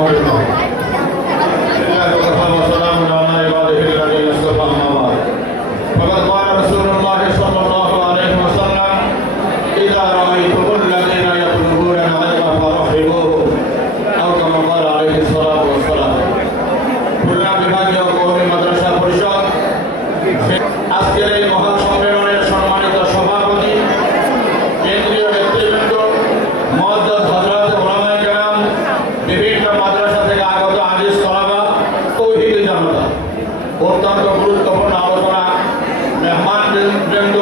Not no. all. অত্যন্ত গুরুত্বপূর্ণ আলোচনা মেহমান বৃন্দ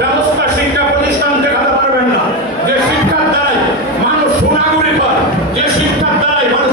ব্যবস্থা শিক্ষা প্রতিষ্ঠান দেখাতে পারবেন না। যে শিক্ষার দ্বারাই মানুষ সোনাগুলি পায় যে শিক্ষার দ্বারাই মানুষ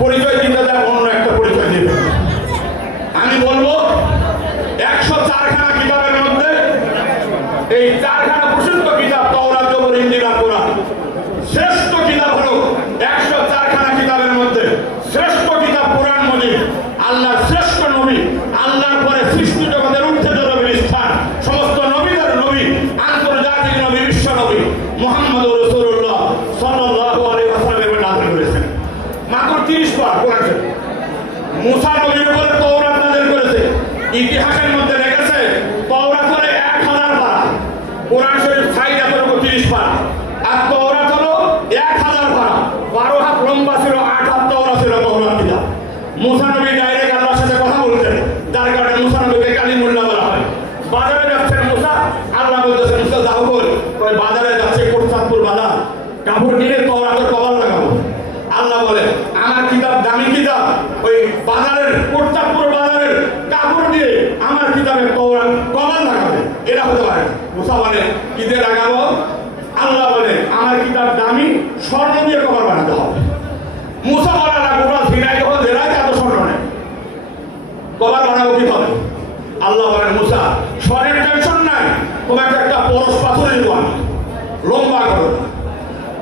পরিচয় দিতে দেয় অন্য একটা পরিচয় দিবে আমি বলব, একশো চারখানা কিতাবের মধ্যে এই চার করেছে। ইতিহাসের মধ্যে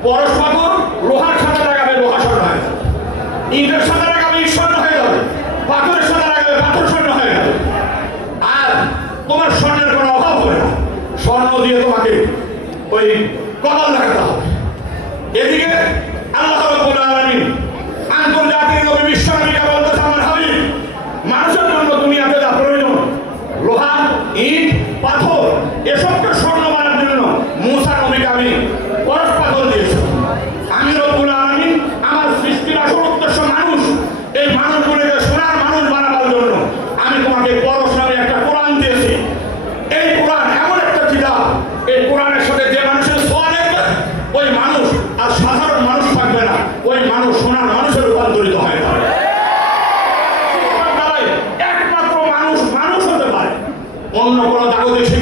পরশ লোহার সাথে লাগাবে, লোহা স্বর্ণ হয়ে যাবে। ইটের সাথে লাগাবে, ইট স্বর্ণ হয়ে যাবে। পাথরের সাথে লাগাবে, পাথর স্বর্ণ হয়ে যাবে। আর তোমার স্বর্ণের কোনো অভাব হবে না। স্বর্ণ দিয়ে তোমাকে ওই কদল লাগাতে হবে। এদিকে অন্য কোনো কাগজে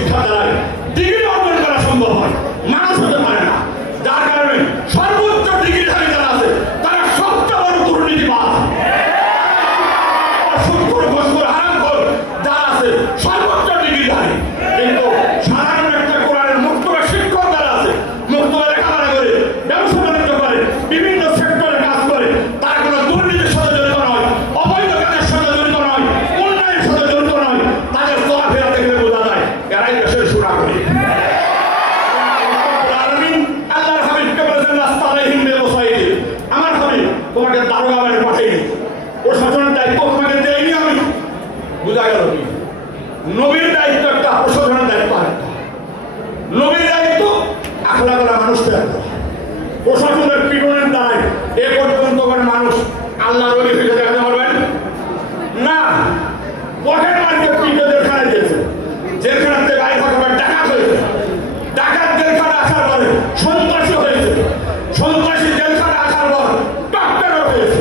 এরাই দেশের সুনাগরিক আল্লাহর হাবিবকে বলেছেন, রাস্তা আলাইহিম প্রশাসনের দায়িত্ব তোমাকে দেয়নি আমি। বুঝা গেল কি? নবীর একটা, প্রশাসনের দায়িত্ব একটা নবীর দায়িত্ব আখলা করা মানুষদের প্রশাসনের পিটনের দ্বারাই এ করতে সন্ত্রাসী হয়েছে। সন্ত্রাসী জেলখানে আসার পর ডক্টরও হয়েছে।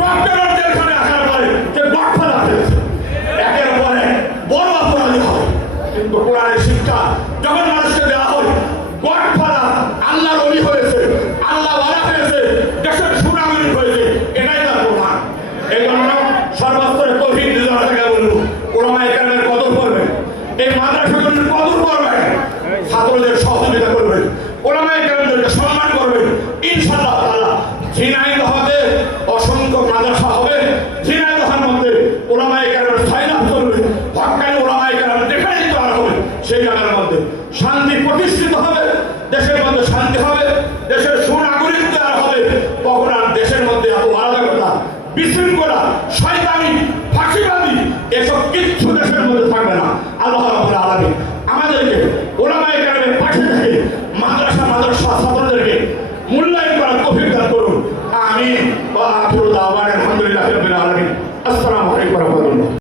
ডক্টরের জেলখানে আসার পরে যে ডক্টর হয়েছে। একের বড় শিক্ষা